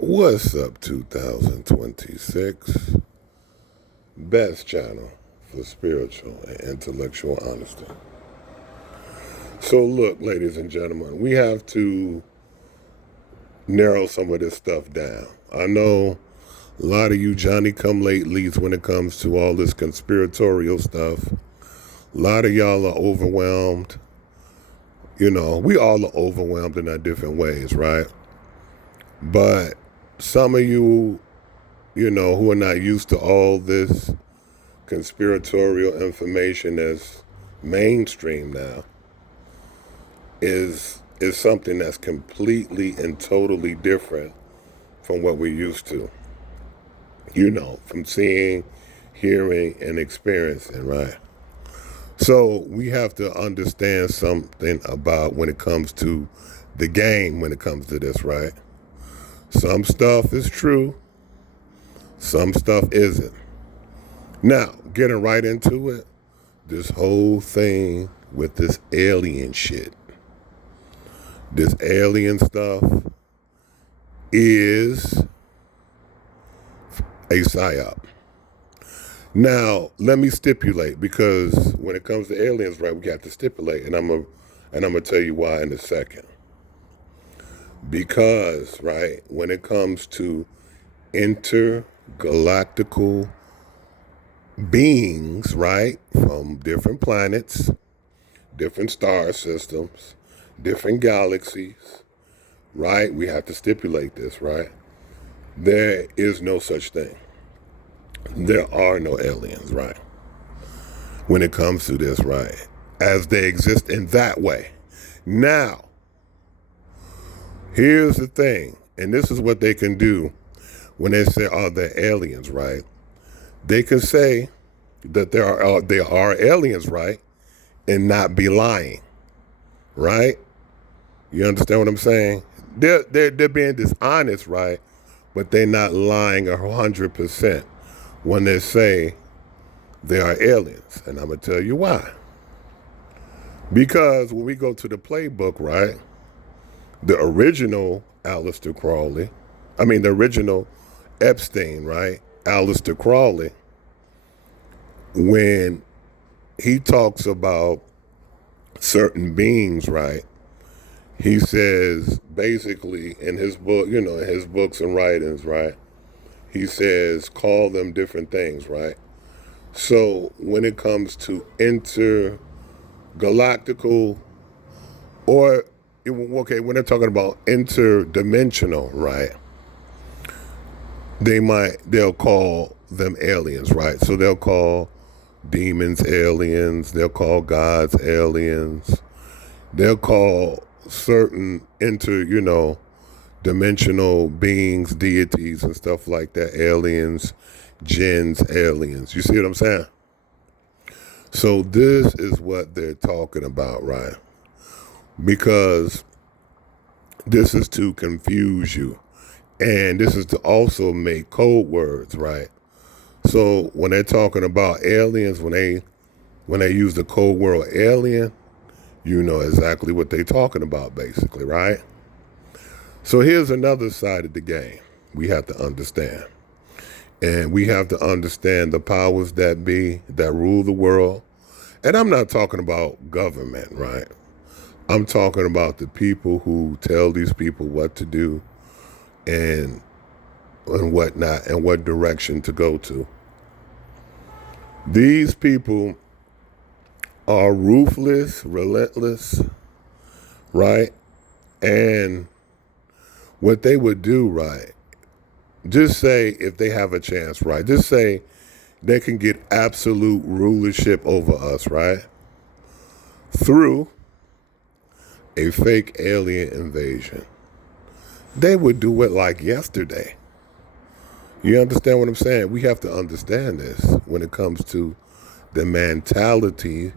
What's up, 2026? Best channel for spiritual and intellectual honesty. So, look, ladies and gentlemen, we have to narrow some of this stuff down. I know a lot of you Johnny come latelys when it comes to all this conspiratorial stuff. A lot of y'all are overwhelmed. You know, we all are overwhelmed in our different ways, right? But some of you, who are not used to all this conspiratorial information that's mainstream now is something that's completely and totally different from what we're used to. From seeing, hearing, and experiencing, right? So we have to understand something about when it comes to the game, when it comes to this, right? Some stuff is true, some stuff isn't. Now, getting right into it, this whole thing with this alien shit. This alien stuff is a psyop. Now, let me stipulate, because when it comes to aliens, right, we have to stipulate, and I'm gonna tell you why in a second. Because, right, when it comes to intergalactical beings, right, from different planets, different star systems, different galaxies, right? We have to stipulate this, right? There is no such thing. There are no aliens, right? When it comes to this, right? As they exist in that way. Now, here's the thing, and this is what they can do when they say, "Oh, they're aliens," right? They can say that there are aliens, right, and not be lying, right? You understand what I'm saying? They're being dishonest, right? But they're not lying 100% when they say they are aliens, and I'm gonna tell you why. Because when we go to the playbook, right, the original the original Epstein, right, Aleister Crowley, when he talks about certain beings, right, he says basically in his book, in his books and writings, right, he says call them different things, right? So when it comes to intergalactical, or when they're talking about interdimensional, right, they'll call them aliens, right? So they'll call demons aliens, they'll call gods aliens, they'll call certain dimensional beings, deities and stuff like that, aliens, jinns, aliens. You see what I'm saying? So this is what they're talking about, right? Because this is to confuse you. And this is to also make code words, right? So when they're talking about aliens, when they use the code word alien, you know exactly what they're talking about, basically, right? So here's another side of the game we have to understand. And we have to understand the powers that be that rule the world. And I'm not talking about government, right? I'm talking about the people who tell these people what to do and whatnot and what direction to go to. These people are ruthless, relentless, right? And what they would do, right, just say if they have a chance, right, just say they can get absolute rulership over us, right, through a fake alien invasion. They would do it like yesterday. You understand what I'm saying? We have to understand this when it comes to the mentality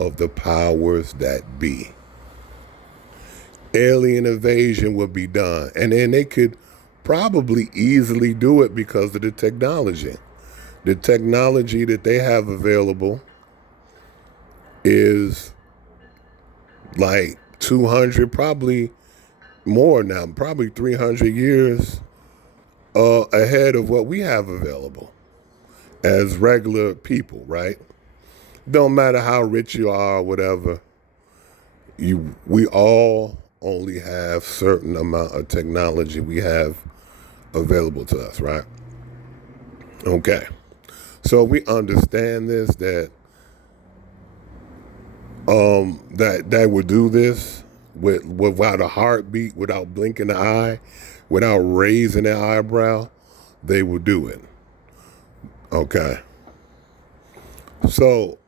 of the powers that be. Alien invasion would be done. And then they could probably easily do it because of the technology. The technology that they have available is like 200, probably more now, probably 300 years ahead of what we have available as regular people, right? Don't matter how rich you are or whatever, we all only have certain amount of technology we have available to us, right? Okay. So we understand this, that would do this without a heartbeat, without blinking an eye, without raising their eyebrow, they will do it. Okay. So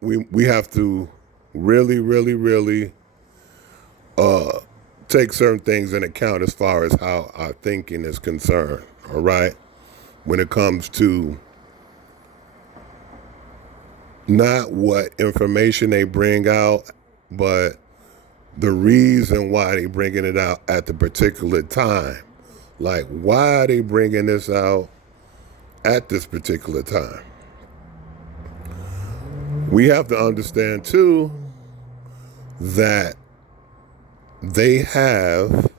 we have to really, really, really take certain things in account as far as how our thinking is concerned. All right. When it comes to not what information they bring out, but the reason why they bringing it out at the particular time. Like, why are they bringing this out at this particular time? We have to understand too that they have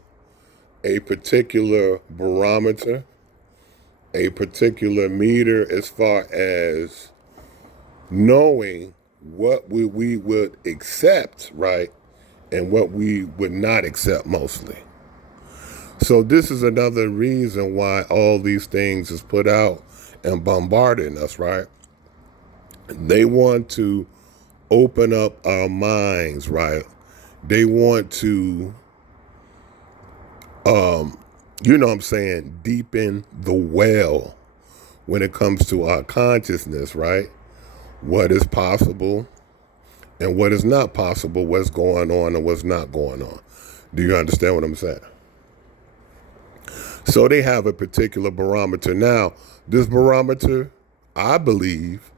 a particular barometer, a particular meter as far as knowing what we would accept, right, and what we would not accept mostly. So this is another reason why all these things is put out and bombarding us, right? They want to open up our minds, right? They want to, you know what I'm saying, deepen the well when it comes to our consciousness, right? What is possible and what is not possible, what's going on and what's not going on. Do you understand what I'm saying? So they have a particular barometer. Now, this barometer, I believe,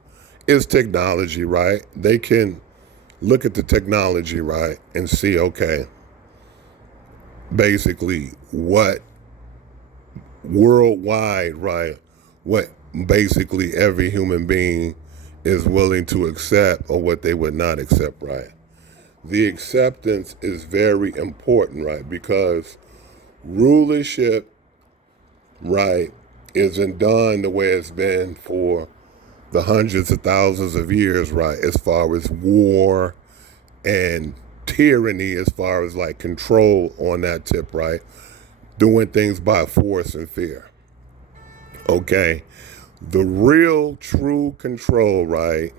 is technology, right? They can look at the technology, right, and see, okay, basically what worldwide, right, what basically every human being is willing to accept or what they would not accept, right? The acceptance is very important, right, because rulership, right, isn't done the way it's been for the hundreds of thousands of years, right, as far as war and tyranny, as far as like control on that tip, right, doing things by force and fear. Okay, the real true control, right,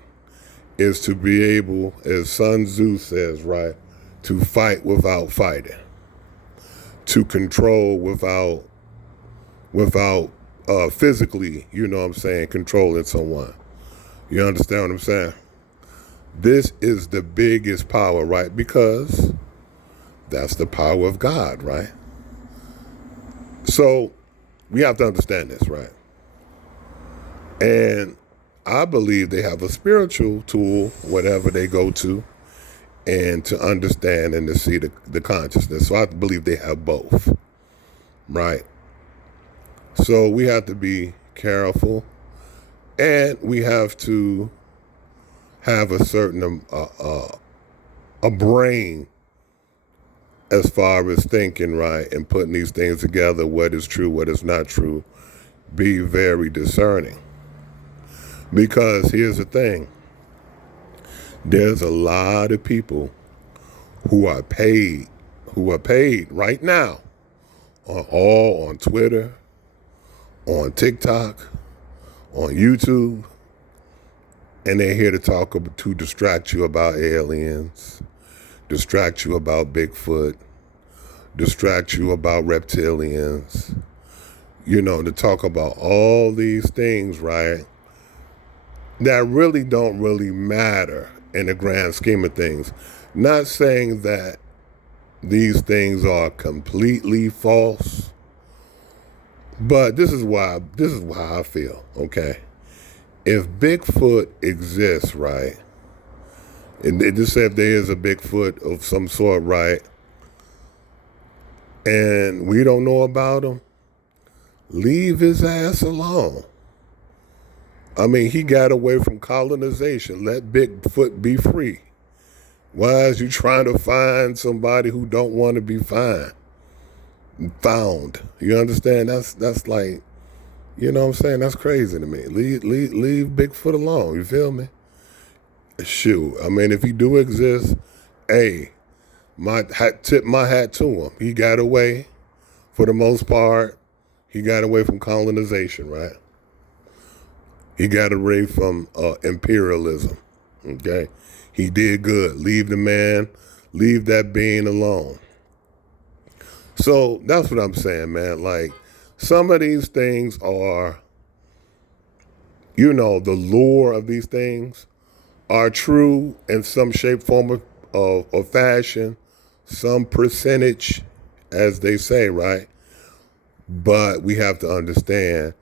is to be able, as Sun Tzu says, right, to fight without fighting, to control without physically, you know what I'm saying, controlling someone. You understand what I'm saying? This is the biggest power, right? Because that's the power of God, right? So we have to understand this, right? And I believe they have a spiritual tool, whatever they go to, and to understand and to see the consciousness. So I believe they have both, right? So we have to be careful, and we have to have a certain a brain as far as thinking, right, and putting these things together, what is true, what is not true. Be very discerning. Because here's the thing. There's a lot of people who are paid right now, all on Twitter, on TikTok, on YouTube, and they're here to distract you about aliens, distract you about Bigfoot, distract you about reptilians, you know, to talk about all these things, right, that really don't really matter in the grand scheme of things. Not saying that these things are completely false, but this is why I feel, okay? If Bigfoot exists, right, and they just say if there is a Bigfoot of some sort, right, and we don't know about him, leave his ass alone. I mean, he got away from colonization. Let Bigfoot be free. Why is you trying to find somebody who don't want to be found? You understand? That's like You know what I'm saying? That's crazy to me. Leave Bigfoot alone. You feel me? Shoot. I mean, if he do exist, hey, tip my hat to him. He got away for the most part. He got away from colonization, right? He got away from imperialism. Okay? He did good. Leave the man, leave that being alone. So that's what I'm saying, man. Like, some of these things are, the lure of these things are true in some shape, form, of fashion, some percentage, as they say, right? But we have to understand,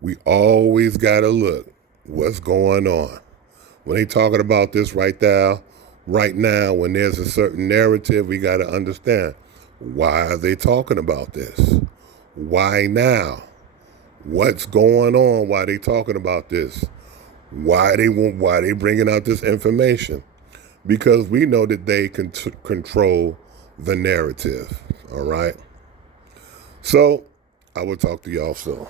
we always got to look what's going on. When they talking about this right now, when there's a certain narrative, we got to understand, why are they talking about this? Why now? What's going on? Why they talking about this? Why they bringing out this information? Because we know that they can control the narrative. All right. So I will talk to y'all soon.